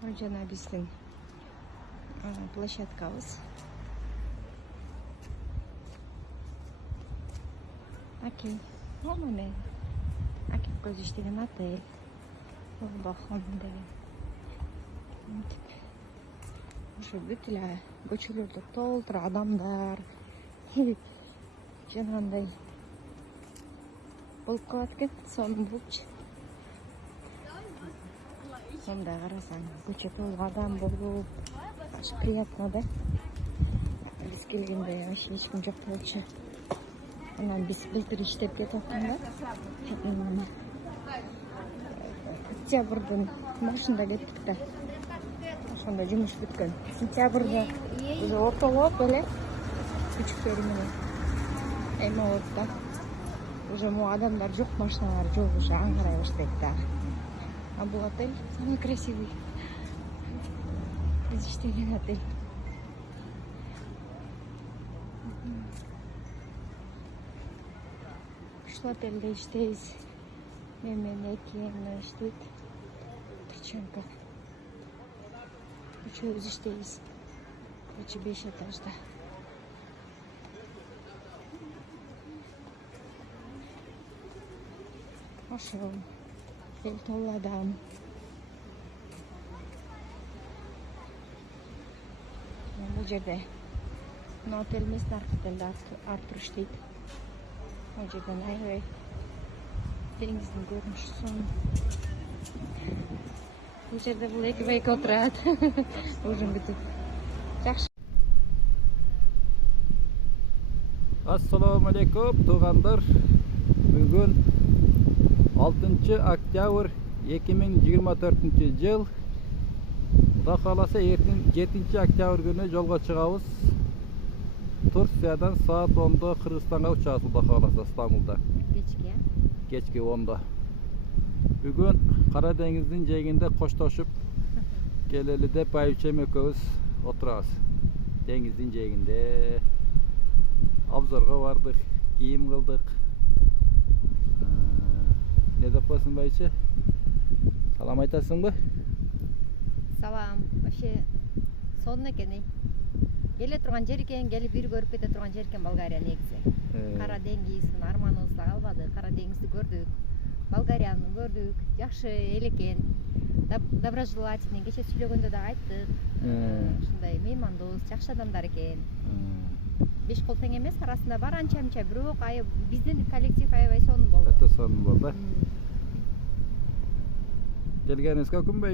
Жана биздин площадкабыз. Окей. Мамаме. Окей, көз иштеген отель. Улбахон деген. Ушу бүт эле көчөлөрдө толтур адамдар. Жанагындай болуп калат экен. Сонун болупчу. Сонда карасаң, көчө толуп адам болуп, аш приятно да. Биз келгенде вообще эч ким жок болчу. Анан биз былтыр иштеп кетип аттым да. Октябрдын башында кеттик да. Ошондо жумуш бүткөн. Сентябрда уже ортолоп эле күчүктөрү менен эме болот да. Уже могу адамдар жок, машиналар жок, уже аңгырай баштайт да. А бул отель самый красивый. Биз иштеген отель. Ушул отельде иштейбиз. Мен менен эки эме иштейт. Турченко. Үчөөбүз иштейбиз. Көчө 5 этажда. Ошол эл толуу адам. Бул жерде отель эмес, наркы отельде Артур иштейт. Бул жерден аябай деңиздин көрүнүшү сонун. Бул жерде бул эки байке отурат. Ужин бүтүп. Жакшы. Assalomu alaykum tug'anlar. Bugun 6 oktyabr 2024-yil. Xudo xolasa erkin 7 oktyabr kuni yo'lga chiqamiz. Turkiyadan soat 10da Qirg'izistonga uchamiz Xudo xolasa Istanbulda. Kechki 10da. Bugun Qora dengizning jeginde qo'shtoshib keleli deb Ayuchem ekimiz o'tiramiz. Dengizning jeginde obzorga vardık, kiyim kıldık. Ne deposun Bayçe? Salam aytasın mı? Salam. Вообще сонун экен. Келе турган жер экен, келип бир көрүп кете турган жер экен Болгария негизи. Кара деңиз, арманыбызды калбады. Кара деңизди көрдүк. Болгарияны көрдүк. Жакшы эл экен. Доброжелательный, кече сүйлөгөндө да айттык. Ушундай меймандос, жакшы адамдар экен. Беш кол тең эмес, арасында бар анча-мынча, бирок биздин коллектив аябай сонун болду. Сонун болду. Келгениңизге күнбөй